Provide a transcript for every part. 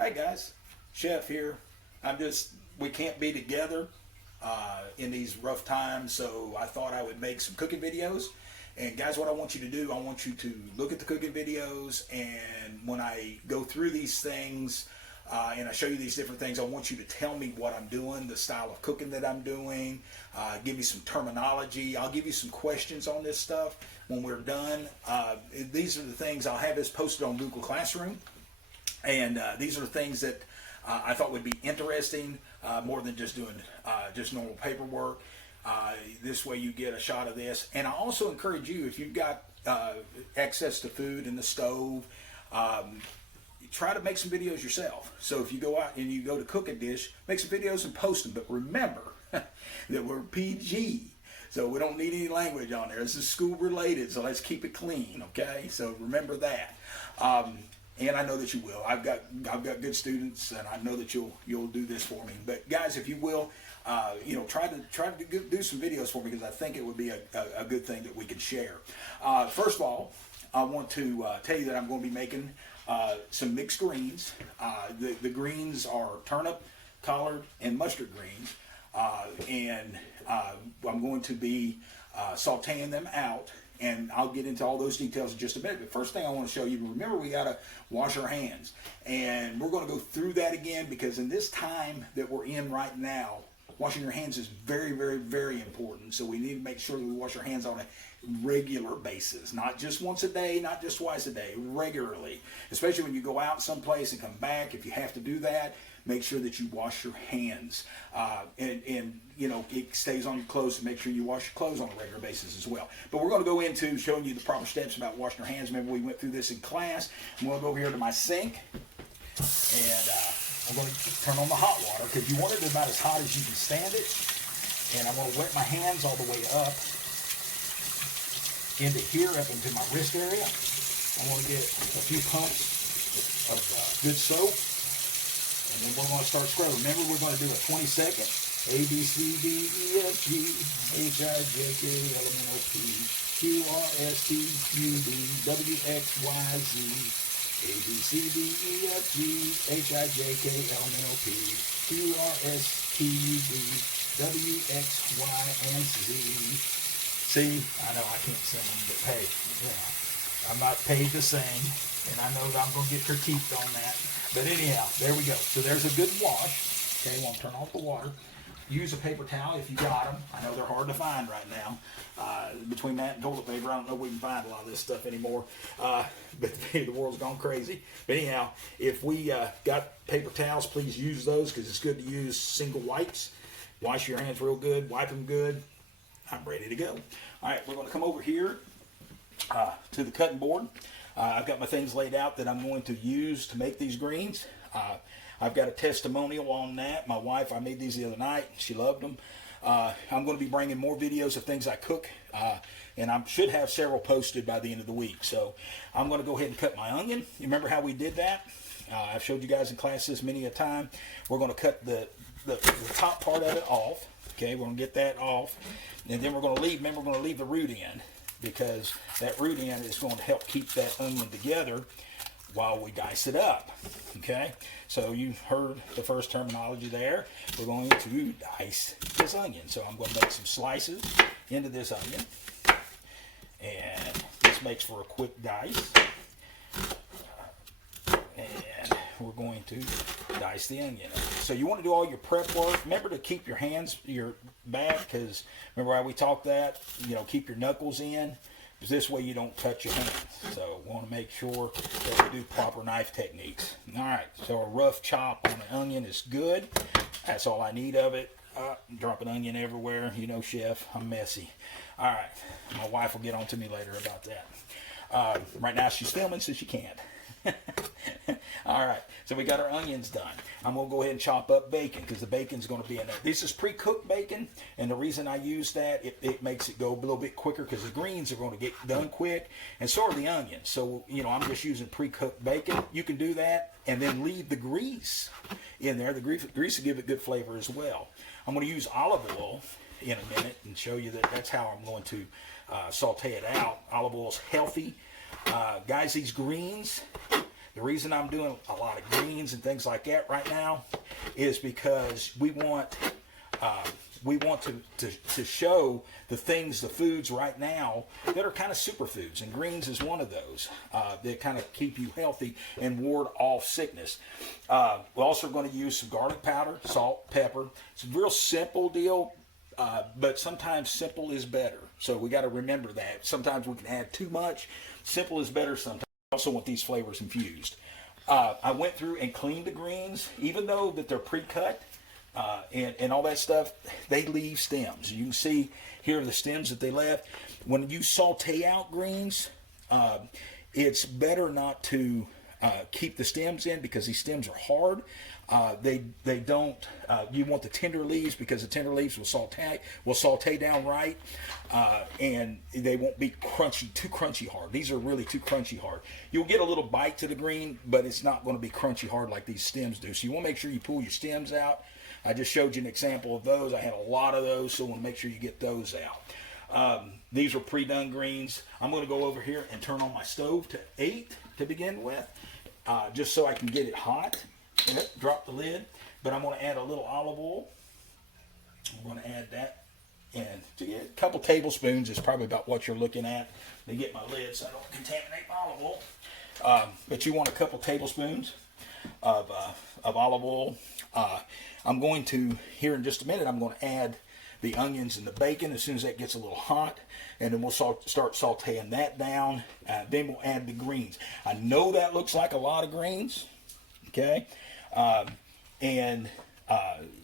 Hey guys, Chef here. We can't be together in these rough times, so I thought I would make some cooking videos. And guys, what I want you to do, I want you to look at the cooking videos, and when I go through these things and I show you these different things, I want you to tell me what I'm doing, the style of cooking that I'm doing, give me some terminology. I'll give you some questions on this stuff when we're done. These are the things, I'll have this posted on Google Classroom. And these are things that I thought would be interesting, more than just doing just normal paperwork. This way you get a shot of this. And I also encourage you, if you've got access to food in the stove, try to make some videos yourself. So if you go out and you go to cook a dish, make some videos and post them. But remember that we're PG. So we don't need any language on there. This is school related, so let's keep it clean, okay? So remember that. And I know that you will. I've got good students, and I know that you'll do this for me. But guys, if you will, try to do some videos for me, because I think it would be a good thing that we can share. First of all, I want to tell you that I'm going to be making some mixed greens. The greens are turnip, collard, and mustard greens, and I'm going to be sauteing them out. And I'll get into all those details in just a minute. But first thing I want to show you, remember we got to wash our hands. And we're going to go through that again, because in this time that we're in right now, washing your hands is very, very, very important. So we need to make sure that we wash our hands on a regular basis. Not just once a day, not just twice a day, regularly. Especially when you go out someplace and come back, if you have to do that, make sure that you wash your hands. And it stays on your clothes, so make sure you wash your clothes on a regular basis as well. But we're going to go into showing you the proper steps about washing your hands. Remember, we went through this in class. I'm going to go over here to my sink, and I'm going to turn on the hot water, because you want it about as hot as you can stand it. And I'm going to wet my hands all the way up into here, up into my wrist area. I want to get a few pumps of good soap. And then we're going to start scrubbing. Remember, we're going to do a 20-second. A, B, C, D, E, F, G, H, I, J, K, L, M, N, O, P, Q, R, S, T, U, V, W, X, Y, Z. A, B, C, D, E, F, G, H, I, J, K, L, M, N, O, P, Q, R, S, T, U, V, W, X, Y, and Z. See, I know I can't sing, but hey, I'm not paid to sing, and I know that I'm going to get critiqued on that. But anyhow, there we go. So there's a good wash. Okay, we'll turn off the water. Use a paper towel if you got them. I know they're hard to find right now. Between that and toilet paper, I don't know if we can find a lot of this stuff anymore. But the world's gone crazy. But anyhow, if we got paper towels, please use those, because it's good to use single wipes. Wash your hands real good. Wipe them good. I'm ready to go. All right, we're going to come over here to the cutting board. I've got my things laid out that I'm going to use to make these greens. I've got a testimonial on that. My wife, I made these the other night. She loved them. I'm going to be bringing more videos of things I cook, and I should have several posted by the end of the week. So I'm going to go ahead and cut my onion. You remember how we did that? I've showed you guys in class this many a time. We're going to cut the top part of it off. Okay, we're going to get that off. And then we're going to leave the root in, because that root end is going to help keep that onion together while we dice it up. Okay, so you heard the first terminology there. We're going to dice this onion. So I'm going to make some slices into this onion, and this makes for a quick dice. And we're going to dice the onion. So you want to do all your prep work. Remember to keep your hands, your back, because remember how we talked that? Keep your knuckles in, because this way you don't cut your hands. So we want to make sure that we do proper knife techniques. All right, so a rough chop on the onion is good. That's all I need of it. Dropping onion everywhere. Chef, I'm messy. All right, my wife will get on to me later about that. Right now she's filming, so she can't. All right, so we got our onions done. I'm going to go ahead and chop up bacon, because the bacon's going to be in there. This is pre-cooked bacon, and the reason I use that, it makes it go a little bit quicker, because the greens are going to get done quick, and so are the onions. So, I'm just using pre-cooked bacon. You can do that, and then leave the grease in there. The grease will give it good flavor as well. I'm going to use olive oil in a minute and show you that's how I'm going to saute it out. Olive oil's healthy. Guys, these greens, The reason I'm doing a lot of greens and things like that right now is because we want to show the things, the foods right now that are kind of superfoods, and greens is one of those that kind of keep you healthy and ward off sickness. We're also going to use some garlic powder, salt, pepper. It's a real simple deal, but sometimes simple is better. So we got to remember that. Sometimes we can add too much. Simple is better sometimes. I also want these flavors infused. I went through and cleaned the greens, even though that they're pre-cut. And all that stuff, they leave stems. You can see here the stems that they left. When you saute out greens, it's better not to keep the stems in because these stems are hard. They don't. You want the tender leaves because the tender leaves will saute down right, and they won't be too crunchy hard. These are really too crunchy hard. You'll get a little bite to the green, but it's not going to be crunchy hard like these stems do. So you want to make sure you pull your stems out. I just showed you an example of those. I had a lot of those, so I want to make sure you get those out. These are pre-done greens. I'm going to go over here and turn on my stove to 8 to begin with, just so I can get it hot. Drop the lid, but I'm going to add a little olive oil. I'm going to add that, and a couple tablespoons is probably about what you're looking at to get my lid so I don't contaminate my olive oil. But you want a couple tablespoons of olive oil. I'm going to, here in just a minute, I'm going to add the onions and the bacon as soon as that gets a little hot, and then we'll start sauteing that down. Then we'll add the greens. I know that looks like a lot of greens, okay, and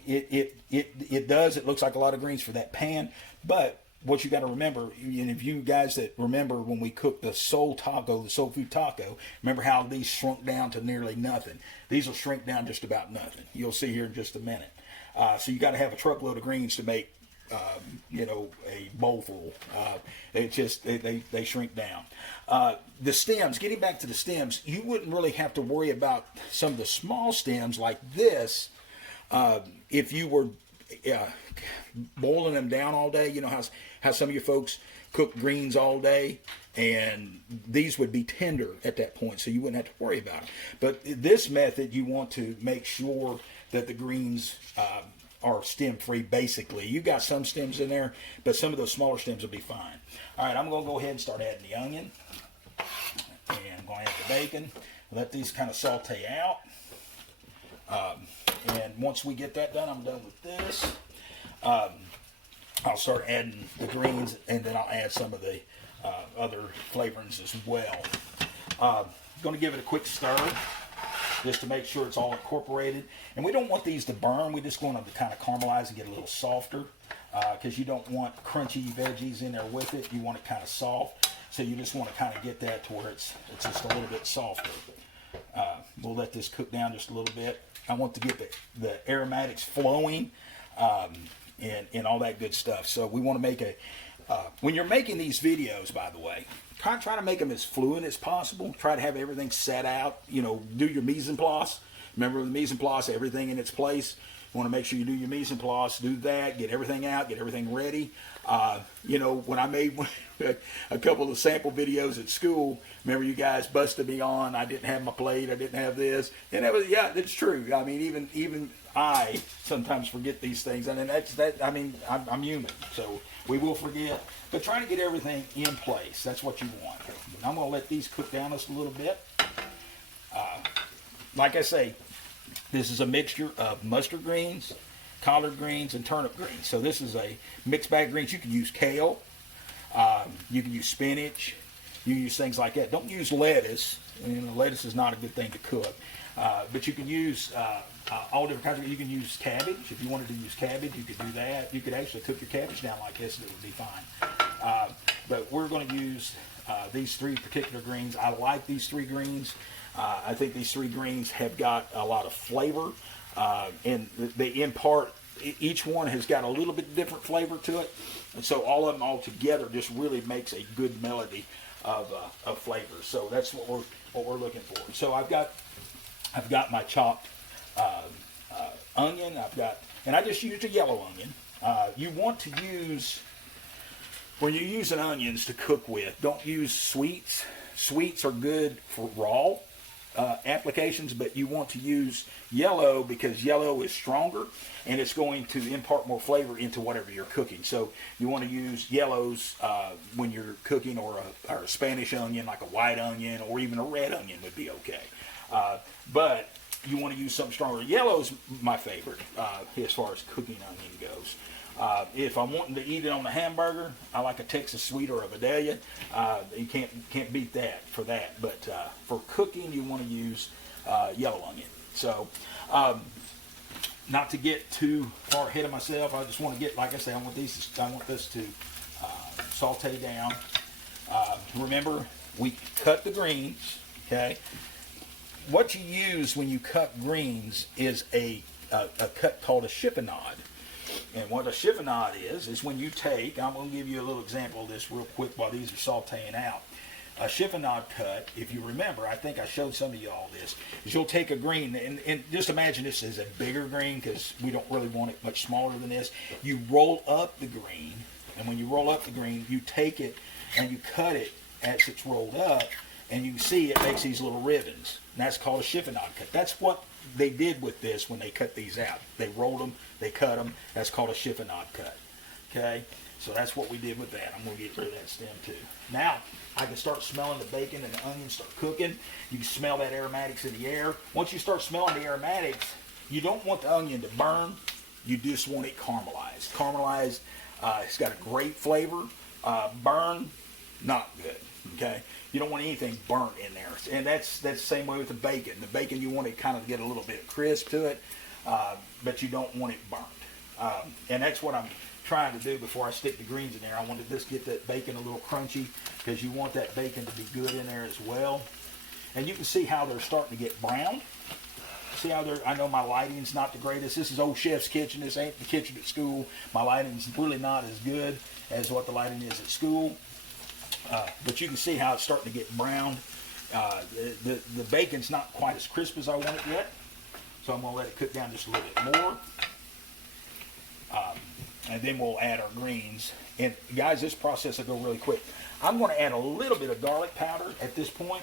it does. It looks like a lot of greens for that pan, but what you got to remember, and if you guys that remember when we cooked the soul food taco, remember how these shrunk down to nearly nothing. These will shrink down just about nothing. You'll see here in just a minute. So you got to have a truckload of greens to make, a bowl full. They shrink down. The stems, getting back to the stems, you wouldn't really have to worry about some of the small stems like this if you were boiling them down all day. You know how some of you folks cook greens all day, and these would be tender at that point, so you wouldn't have to worry about it. But this method, you want to make sure that the greens are stem free. Basically, you've got some stems in there, but some of those smaller stems will be fine. All right, I'm going to go ahead and start adding the onion, and I'm going to add the bacon. Let these kind of saute out. And once we get that done, I'm done with this. I'll start adding the greens, and then I'll add some of the other flavorings as well. I'm going to give it a quick stir just to make sure it's all incorporated. And we don't want these to burn. We just want them to kind of caramelize and get a little softer because you don't want crunchy veggies in there with it. You want it kind of soft. So you just want to kind of get that to where it's just a little bit softer. We'll let this cook down just a little bit. I want to get the aromatics flowing and all that good stuff. So we want to make when you're making these videos, by the way, try to make them as fluent as possible. Try to have everything set out. Do your mise en place. Remember the mise en place, everything in its place. You want to make sure you do your mise en place, do that, get everything out, get everything ready. When I made a couple of sample videos at school, remember you guys busted me on, I didn't have my plate, I didn't have this. And that was, yeah, that's true. I mean, even I sometimes forget these things. And I'm human, so we will forget. But try to get everything in place. That's what you want. I'm going to let these cook down just a little bit. Like I say, this is a mixture of mustard greens, collard greens, and turnip greens. So this is a mixed bag of greens. You can use kale. You can use spinach. You can use things like that. Don't use lettuce. Lettuce is not a good thing to cook. But you can use all different kinds of. You can use cabbage. If you wanted to use cabbage, you could do that. You could actually cook your cabbage down like this, and it would be fine. But we're going to use these three particular greens. I like these three greens. I think these three greens have got a lot of flavor, and they impart. Each one has got a little bit different flavor to it, and so all of them all together just really makes a good melody of flavor. So that's what we're looking for. So I've got my chopped onion. And I just used a yellow onion. You want to use, when you're using onions to cook with, don't use sweets. Sweets are good for raw. applications, but you want to use yellow because yellow is stronger and it's going to impart more flavor into whatever you're cooking. So you want to use yellows when you're cooking, or a Spanish onion, like a white onion, or even a red onion would be okay. But you want to use something stronger. Yellow's my favorite as far as cooking onion goes. If I'm wanting to eat it on a hamburger, I like a Texas Sweet or a Vidalia. You can't beat that for that. But for cooking, you want to use yellow onion. So, not to get too far ahead of myself, I just want to get, like I say, I want this to saute down. Remember, we cut the greens. Okay. What you use when you cut greens is a cut called a chiffonade. And what a chiffonade is when you take, I'm going to give you a little example of this real quick while these are sauteing out. A chiffonade cut, if you remember, I think I showed some of y'all this, is you'll take a green, and just imagine this is a bigger green because we don't really want it much smaller than this. You roll up the green, and when you roll up the green, you take it and you cut it as it's rolled up, and you can see it makes these little ribbons. And that's called a chiffonade cut. That's what they did with this when they cut these out. They rolled them, they cut them. That's called a chiffonade cut. Okay? So that's what we did with that. I'm going to get rid of that stem too. Now, I can start smelling the bacon and the onions start cooking. You can smell that aromatics in the air. Once you start smelling the aromatics, you don't want the onion to burn. You just want it caramelized. Caramelized, it's got a great flavor. Burn, not good. Okay? You don't want anything burnt in there. And that's the same way with the bacon. The bacon, you want to kind of get a little bit of crisp to it, but you don't want it burnt. And that's what I'm trying to do before I stick the greens in there. I want to just get that bacon a little crunchy because you want that bacon to be good in there as well. And you can see how they're starting to get brown. See how they're, I know my lighting's not the greatest. This is old chef's kitchen. This ain't the kitchen at school. My lighting's really not as good as what the lighting is at school. But you can see how it's starting to get brown. The bacon's not quite as crisp as I want it yet. So I'm going to let it cook down just a little bit more. And then we'll add our greens. And guys, this process will go really quick. I'm going to add a little bit of garlic powder at this point,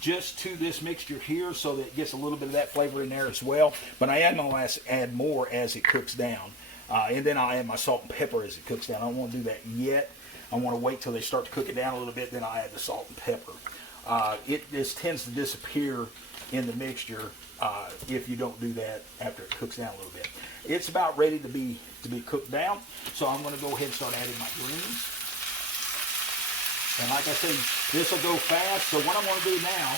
just to this mixture here, so that it gets a little bit of that flavor in there as well. But I am going to add more as it cooks down. And then I'll add my salt and pepper as it cooks down. I don't want to do that yet. I want to wait till they start to cook it down a little bit, then I'll add the salt and pepper. This tends to disappear in the mixture if you don't do that after it cooks down a little bit. It's about ready to be cooked down, so I'm going to go ahead and start adding my greens. And like I said, this will go fast, so what I'm going to do now,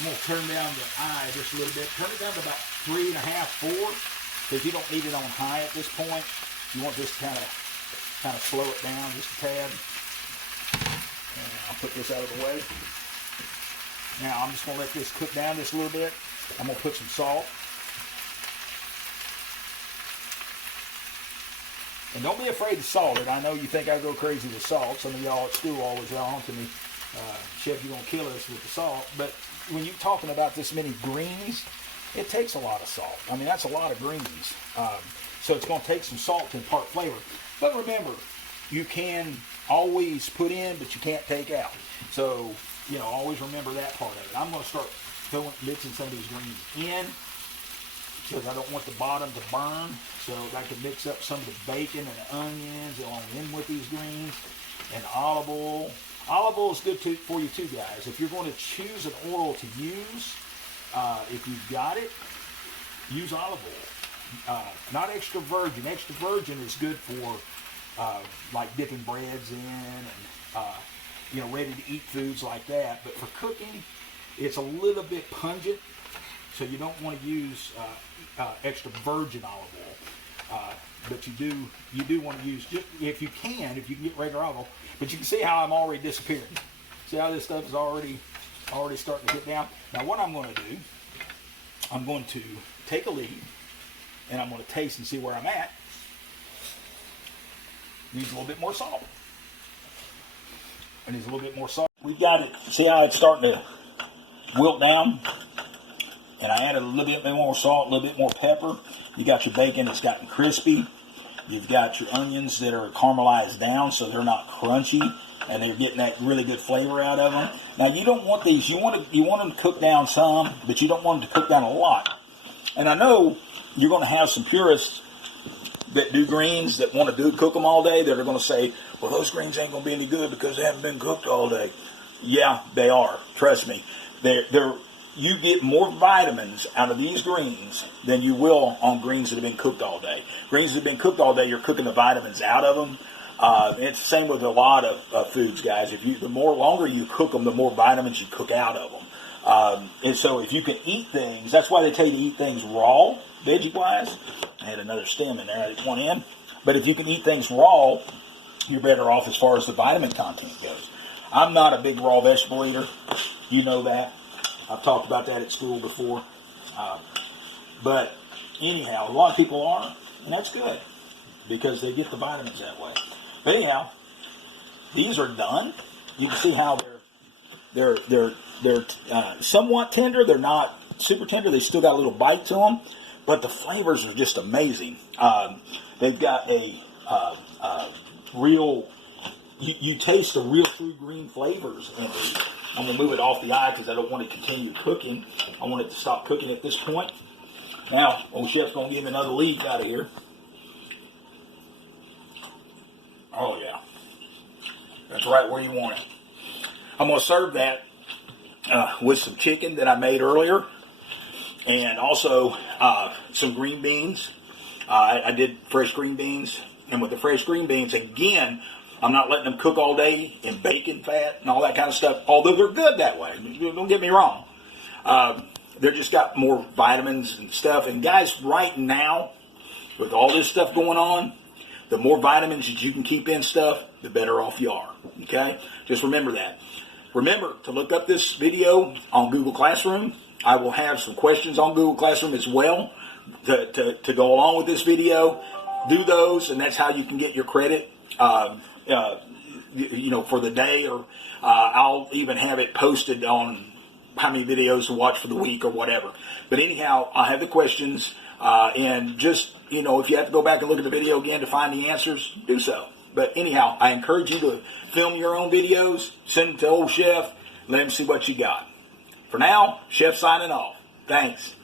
I'm going to turn down the eye just a little bit. Turn it down to about 3.5, 4, because you don't need it on high at this point. You want this kind of slow it down just a tad. And I'll put this out of the way. Now I'm just going to let this cook down just a little bit. I'm going to put some salt. And don't be afraid to salt it. I know you think I go crazy with salt. Some of y'all at school always are on to me, Chef, you're going to kill us with the salt. But when you're talking about this many greens, it takes a lot of salt. I mean, that's a lot of greens. So it's going to take some salt to impart flavor. But remember, you can always put in, but you can't take out. So, you know, always remember that part of it. I'm going to start mixing some of these greens in, because I don't want the bottom to burn. So I can mix up some of the bacon and the onions along in with these greens. And olive oil. Olive oil is good for you too, guys. If you're going to choose an oil to use, if you've got it, use olive oil. Not extra virgin. Extra virgin is good for like dipping breads in and you know, ready to eat foods like that. But for cooking, it's a little bit pungent, so you don't want to use extra virgin olive oil. But you do want to use, just, if you can get regular olive oil. But you can see how I'm already disappearing. See how this stuff is already starting to get down. Now what I'm going to do, I'm going to take a lead and I'm going to taste and see where I'm at. Needs a little bit more salt. It needs a little bit more salt. We've got it. See how it's starting to wilt down? And I added a little bit more salt, a little bit more pepper. You got your bacon that's gotten crispy. You've got your onions that are caramelized down, so they're not crunchy. and they're getting that really good flavor out of them. Now you don't want these. You want them to cook down some, but you don't want them to cook down a lot. And I know you're going to have some purists that do greens that want to cook them all day. That are going to say, "Well, those greens ain't going to be any good because they haven't been cooked all day." Yeah, they are. Trust me. You get more vitamins out of these greens than you will on greens that have been cooked all day. Greens that have been cooked all day, you're cooking the vitamins out of them. It's the same with a lot of foods, guys. The more longer you cook them, the more vitamins you cook out of them. And so if you can eat things, that's why they tell you to eat things raw, veggie-wise. I had another stem in there. I just went in. But if you can eat things raw, you're better off as far as the vitamin content goes. I'm not a big raw vegetable eater. You know that. I've talked about that at school before. But anyhow, a lot of people are, and that's good because they get the vitamins that way. But anyhow, these are done. You can see how they're somewhat tender. They're not super tender. They still got a little bite to them, but the flavors are just amazing. They've got a real. You taste the real true green flavors in these. I'm going to move it off the eye because I don't want it to continue cooking. I want it to stop cooking at this point. Now, old chef's going to give me another leaf out of here. Oh, yeah. That's right where you want it. I'm going to serve that with some chicken that I made earlier. And also some green beans. I did fresh green beans. And with the fresh green beans, again, I'm not letting them cook all day in bacon fat and all that kind of stuff, although they're good that way. Don't get me wrong. They're just got more vitamins and stuff. And guys, right now, with all this stuff going on, the more vitamins that you can keep in stuff, the better off you are. Okay? Just remember that. Remember to look up this video on Google Classroom. I will have some questions on Google Classroom as well to go along with this video. Do those, and that's how you can get your credit. For the day, or I'll even have it posted on how many videos to watch for the week or whatever. But anyhow, I have the questions, and just, if you have to go back and look at the video again to find the answers, do so. But anyhow, I encourage you to film your own videos, send them to old Chef, let him see what you got. For now, Chef signing off. Thanks.